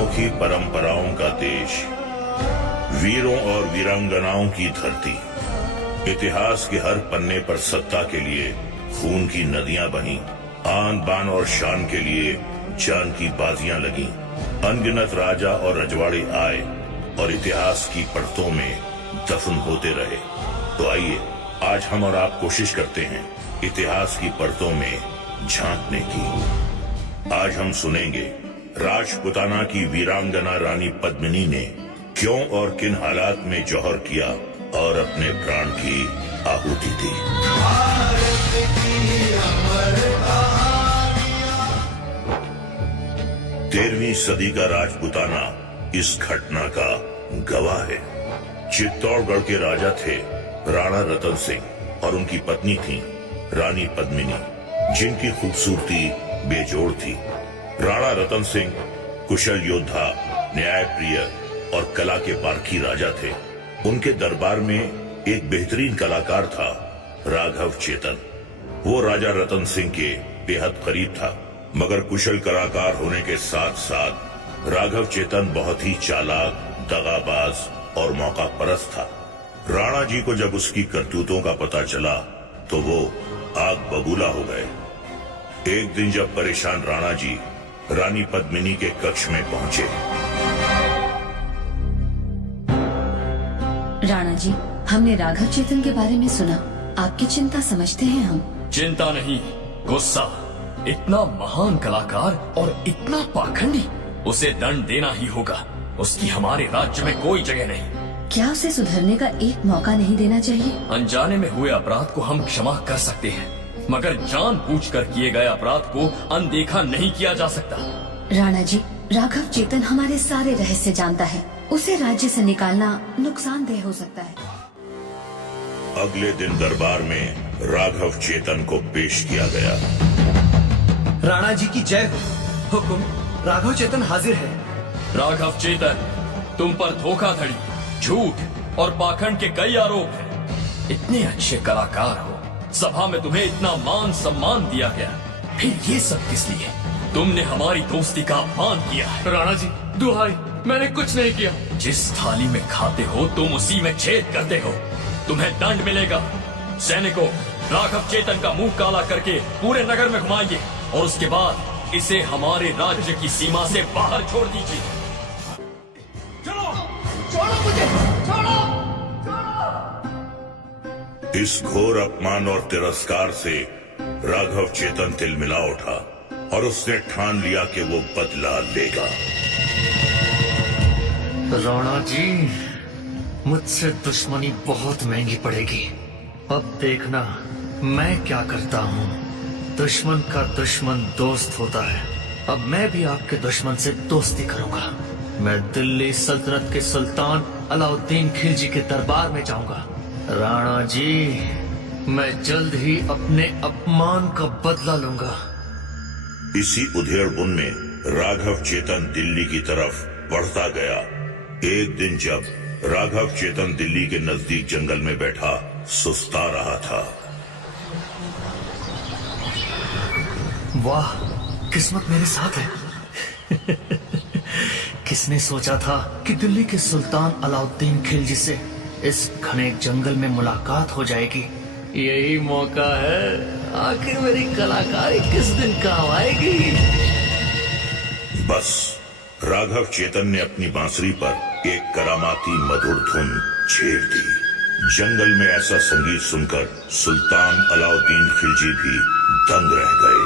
अनोखी परंपराओं का देश, वीरों और वीरांगनाओं की धरती। इतिहास के हर पन्ने पर सत्ता के लिए खून की नदियां बहीं, आन बान और शान के लिए जान की बाजियां लगी। अनगिनत राजा और रजवाड़े आए और इतिहास की परतों में दफन होते रहे। तो आइए आज हम और आप कोशिश करते हैं इतिहास की परतों में झांकने की। आज हम सुनेंगे राजपुताना की वीरांगना रानी पद्मिनी ने क्यों और किन हालात में जौहर किया और अपने प्राण की आहुति दी। 13वीं सदी का राजपुताना इस घटना का गवाह है। चित्तौड़गढ़ के राजा थे राणा रतन सिंह और उनकी पत्नी थी रानी पद्मिनी, जिनकी खूबसूरती बेजोड़ थी। राणा रतन सिंह कुशल योद्धा, न्यायप्रिय और कला के पारखी राजा थे। उनके दरबार में एक बेहतरीन कलाकार था राघव चेतन। वो राजा रतन सिंह के बेहद करीब था, मगर कुशल कलाकार होने के साथ साथ राघव चेतन बहुत ही चालाक, दगाबाज और मौका परस्त था। राणा जी को जब उसकी करतूतों का पता चला तो वो आग बबूला हो गए। एक दिन जब परेशान राणा जी रानी पद्मिनी के कक्ष में पहुंचे। राणा जी, हमने राघव चेतन के बारे में सुना। आपकी चिंता समझते हैं हम। चिंता नहीं, गुस्सा। इतना महान कलाकार और इतना पाखंडी, उसे दंड देना ही होगा। उसकी हमारे राज्य में कोई जगह नहीं। क्या उसे सुधरने का एक मौका नहीं देना चाहिए? अनजाने में हुए अपराध को हम क्षमा कर सकते हैं, मगर जानबूझकर किए गए अपराध को अनदेखा नहीं किया जा सकता। राणा जी, राघव चेतन हमारे सारे रहस्य जानता है। उसे राज्य से निकालना नुकसानदेह हो सकता है। अगले दिन दरबार में राघव चेतन को पेश किया गया। राणा जी की जय हो। हुकुम, राघव चेतन हाजिर है। राघव चेतन, तुम पर धोखाधड़ी, झूठ और पाखंड के कई आरोप हैं। इतने अच्छे कलाकार हो, सभा में तुम्हें इतना मान सम्मान दिया गया, फिर ये सब किस लिए? तुमने हमारी दोस्ती का अपमान किया है। राणा जी, दुहाई, मैंने कुछ नहीं किया। जिस थाली में खाते हो तुम उसी में छेद करते हो। तुम्हें दंड मिलेगा। सैनिकों, राघव चेतन का मुंह काला करके पूरे नगर में घुमाइए और उसके बाद इसे हमारे राज्य की सीमा से बाहर छोड़ दीजिए। छोड़ो मुझे, छोड़ो। इस घोर अपमान और तिरस्कार से राघव चेतन तिलमिला उठा और उसने ठान लिया कि वो बदला लेगा। राणा जी, मुझसे दुश्मनी बहुत महंगी पड़ेगी। अब देखना मैं क्या करता हूँ। दुश्मन का दुश्मन दोस्त होता है। अब मैं भी आपके दुश्मन से दोस्ती करूंगा। मैं दिल्ली सल्तनत के सुल्तान अलाउद्दीन खिलजी के दरबार में जाऊंगा। राणा जी, मैं जल्द ही अपने अपमान का बदला लूंगा। इसी उधेड़बुन में राघव चेतन दिल्ली की तरफ बढ़ता गया। एक दिन जब राघव चेतन दिल्ली के नजदीक जंगल में बैठा सुस्ता रहा था। वाह, किस्मत मेरे साथ है। किसने सोचा था कि दिल्ली के सुल्तान अलाउद्दीन खिलजी से इस घने जंगल में मुलाकात हो जाएगी। यही मौका है। आखिर मेरी कलाकारी किस दिन काम आएगी। बस राघव चेतन ने अपनी बांसुरी पर एक करामाती मधुर धुन छेड़ दी। जंगल में ऐसा संगीत सुनकर सुल्तान अलाउद्दीन खिलजी भी दंग रह गए।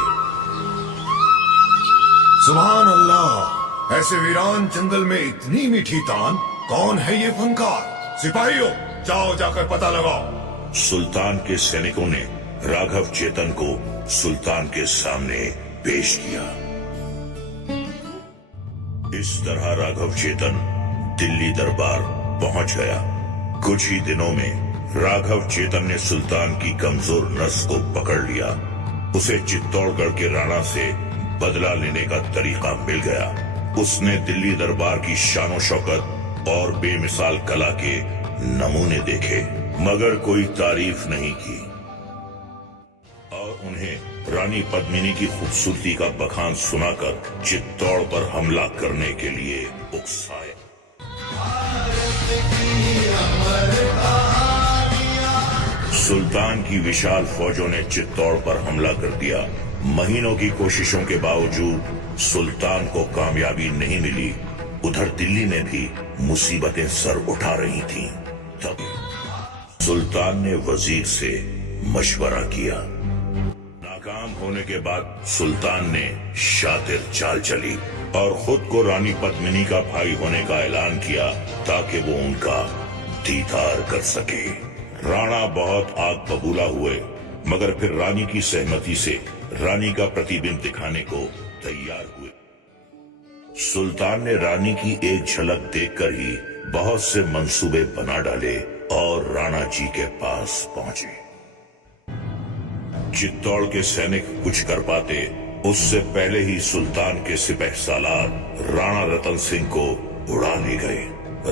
सुभान अल्लाह, ऐसे वीरान जंगल में इतनी मीठी तान, कौन है ये फनकार? सिपाहियों, जाओ जाकर पता लगाओ। सुल्तान के सैनिकों ने राघव चेतन को सुल्तान के सामने पेश किया। इस तरह राघव चेतन दिल्ली दरबार पहुंच गया। कुछ ही दिनों में राघव चेतन ने सुल्तान की कमजोर नस को पकड़ लिया। उसे चित्तौड़गढ़ के राणा से बदला लेने का तरीका मिल गया। उसने दिल्ली दरबार की शानो शौकत और बेमिसाल कला के नमूने देखे, मगर कोई तारीफ नहीं की और उन्हें रानी पद्मिनी की खूबसूरती का बखान सुनाकर चित्तौड़ पर हमला करने के लिए उकसाए। सुल्तान की विशाल फौजों ने चित्तौड़ पर हमला कर दिया। महीनों की कोशिशों के बावजूद सुल्तान को कामयाबी नहीं मिली। उधर दिल्ली में भी मुसीबतें सर उठा रही थीं। तब सुल्तान ने वजीर से मशवरा किया। नाकाम होने के बाद सुल्तान ने शातिर चाल चली और खुद को रानी पद्मिनी का भाई होने का ऐलान किया ताकि वो उनका दीदार कर सके। राणा बहुत आग बबूला हुए, मगर फिर रानी की सहमति से रानी का प्रतिबिंब दिखाने को तैयार हुए। सुल्तान ने रानी की एक झलक देखकर ही बहुत से मंसूबे बना डाले और राणा जी के पास पहुंचे। चित्तौड़ के सैनिक कुछ कर पाते उससे पहले ही सुल्तान के सिपहसालार राणा रतन सिंह को उड़ा ले गए।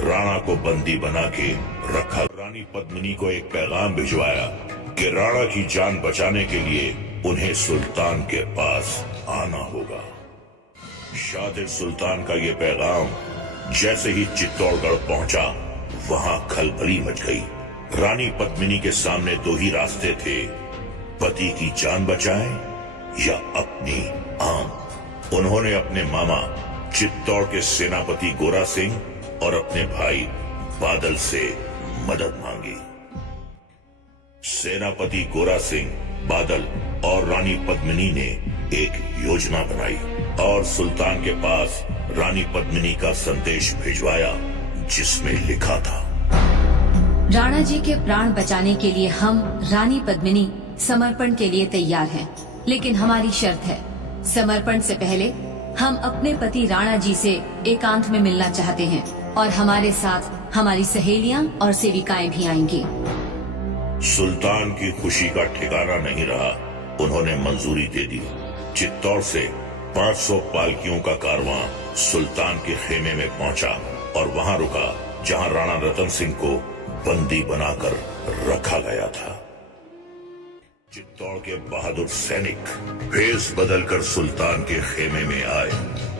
राणा को बंदी बना के रखा। रानी पद्मिनी को एक पैगाम भिजवाया कि राणा की जान बचाने के लिए उन्हें सुल्तान के पास आना होगा। शातिर सुल्तान का ये पैगाम जैसे ही चित्तौड़गढ़ पहुंचा, वहां खलबली मच गई। रानी पद्मिनी के सामने दो ही रास्ते थे, पति की जान बचाएं या अपनी आन। उन्होंने अपने मामा चित्तौड़ के सेनापति गोरा सिंह और अपने भाई बादल से मदद मांगी। सेनापति गोरा सिंह, बादल और रानी पद्मिनी ने एक योजना बनाई और सुल्तान के पास रानी पद्मिनी का संदेश भिजवाया, जिसमें लिखा था, राणा जी के प्राण बचाने के लिए हम रानी पद्मिनी समर्पण के लिए तैयार हैं, लेकिन हमारी शर्त है, समर्पण से पहले हम अपने पति राणा जी से एकांत में मिलना चाहते हैं और हमारे साथ हमारी सहेलियां और सेविकाएं भी आएंगी। सुल्तान की खुशी का ठिकाना नहीं रहा। उन्होंने मंजूरी दे दी। चित्तौड़ से 500 पालकियों का कारवां सुल्तान के खेमे में पहुंचा और वहां रुका जहां राणा रतन सिंह को बंदी बनाकर रखा गया था। चित्तौड़ के बहादुर सैनिक भेष बदलकर सुल्तान के खेमे में आए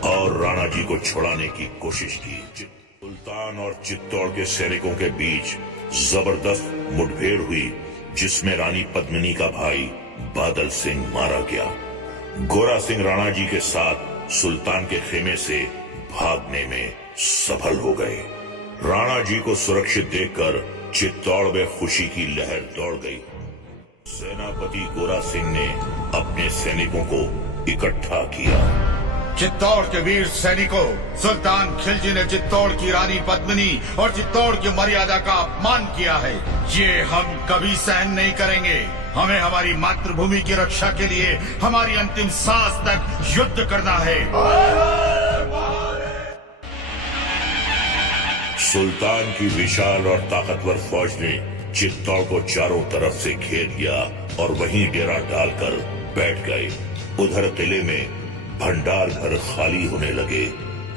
और राणा जी को छुड़ाने की कोशिश की। सुल्तान और चित्तौड़ के सैनिकों के बीच जबरदस्त मुठभेड़ हुई, जिसमें रानी पद्मिनी का भाई बादल सिंह मारा गया। गोरा सिंह राणा जी के साथ सुल्तान के खेमे से भागने में सफल हो गए। राणा जी को सुरक्षित देखकर चित्तौड़ में खुशी की लहर दौड़ गई। सेनापति गोरा सिंह ने अपने सैनिकों को इकट्ठा किया। चित्तौड़ के वीर सैनिकों, सुल्तान खिलजी ने चित्तौड़ की रानी पद्मिनी और चित्तौड़ की मर्यादा का अपमान किया है। ये हम कभी सहन नहीं करेंगे। हमें हमारी मातृभूमि की रक्षा के लिए हमारी अंतिम सांस तक युद्ध करना है। सुल्तान की विशाल और ताकतवर फौज ने चित्तौड़ को चारों तरफ से घेर लिया और वहीं डेरा डालकर बैठ गए। उधर किले में भंडार घर खाली होने लगे।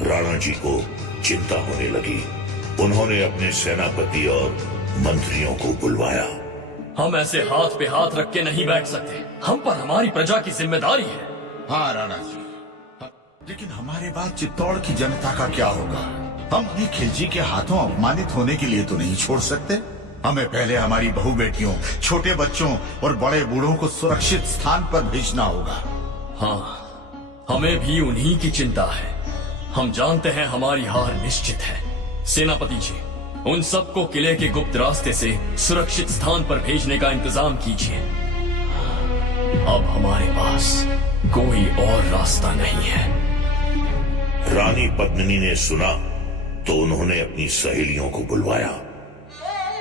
राणा जी को चिंता होने लगी। उन्होंने अपने सेनापति और मंत्रियों को बुलवाया। हम ऐसे हाथ पे हाथ रख के नहीं बैठ सकते। हम पर हमारी प्रजा की जिम्मेदारी है। हाँ राणा जी, लेकिन हमारे बाद चित्तौड़ की जनता का क्या होगा? हम उन्हें खिलजी के हाथों अपमानित होने के लिए तो नहीं छोड़ सकते। हमें पहले हमारी बहू बेटियों, छोटे बच्चों और बड़े बूढ़ों को सुरक्षित स्थान पर भेजना होगा। हाँ, हमें भी उन्हीं की चिंता है। हम जानते हैं हमारी हार निश्चित है। सेनापति जी, उन सबको किले के गुप्त रास्ते से सुरक्षित स्थान पर भेजने का इंतजाम कीजिए। अब हमारे पास कोई और रास्ता नहीं है। रानी पद्मिनी ने सुना तो उन्होंने अपनी सहेलियों को बुलवाया।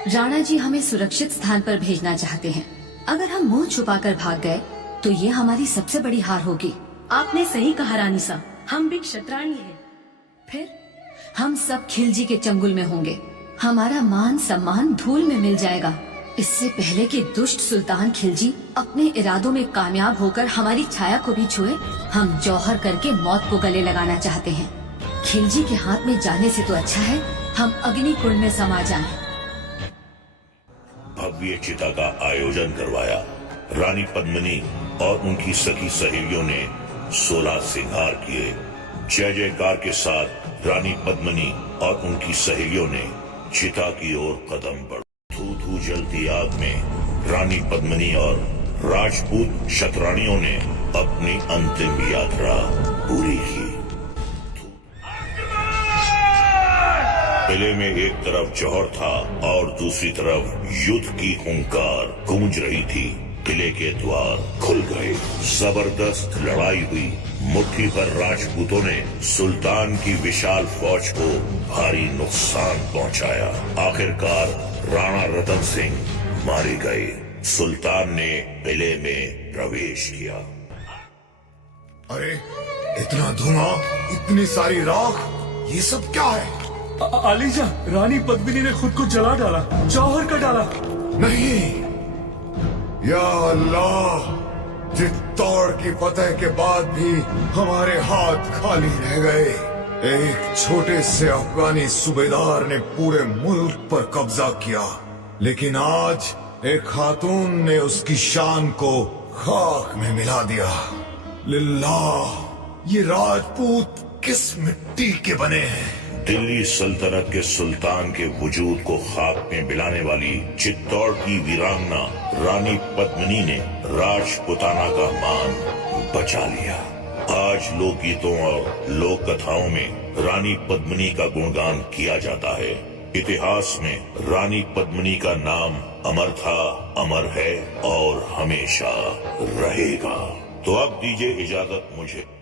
राणा जी हमें सुरक्षित स्थान पर भेजना चाहते हैं। अगर हम मुंह छुपाकर भाग गए तो ये हमारी सबसे बड़ी हार होगी। आपने सही कहा रानी साहब, हम भी क्षत्राणी हैं। फिर हम सब खिलजी के चंगुल में होंगे। हमारा मान सम्मान धूल में मिल जाएगा। इससे पहले कि दुष्ट सुल्तान खिलजी अपने इरादों में कामयाब होकर हमारी छाया को भी छुए, हम जौहर करके मौत को गले लगाना चाहते हैं। खिलजी के हाथ में जाने से तो अच्छा है हम अग्निकुंड में समा जाएं। भव्य चिता का आयोजन करवाया। रानी पद्मिनी और उनकी सखी सहेलियों ने 16 श्रृंगार किए। जय जयकार के साथ रानी पद्मिनी और उनकी सहेलियों ने चिता की ओर कदम बढ़ाए। धू धू जलती आग में रानी पद्मिनी और राजपूत शतरानियों ने अपनी अंतिम यात्रा पूरी की। किले में एक तरफ जौहर था और दूसरी तरफ युद्ध की हुंकार गूंज रही थी। किले के द्वार खुल गए, जबरदस्त लड़ाई हुई। मुट्ठी भर राजपूतों ने सुल्तान की विशाल फौज को भारी नुकसान पहुंचाया। आखिरकार राणा रतन सिंह मारे गए। सुल्तान ने किले में प्रवेश किया। अरे इतना धुआं, इतनी सारी राख, ये सब क्या है? आलीजा, रानी पद्मिनी ने खुद को जला डाला, जौहर का डाला। नहीं, या अल्लाह, चित्तौड़ की फतह के बाद भी हमारे हाथ खाली रह गए। एक छोटे से अफगानी सूबेदार ने पूरे मुल्क पर कब्जा किया, लेकिन आज एक खातून ने उसकी शान को खाक में मिला दिया। लिल्लाह, ये राजपूत किस मिट्टी के बने हैं? दिल्ली सल्तनत के सुल्तान के वजूद को खाक में मिलाने वाली चित्तौड़ की वीरांगना रानी पद्मिनी ने राजपुताना का मान बचा लिया। आज लोकगीतों और लोक कथाओं में रानी पद्मिनी का गुणगान किया जाता है। इतिहास में रानी पद्मिनी का नाम अमर था, अमर है और हमेशा रहेगा। तो अब दीजिए इजाजत मुझे।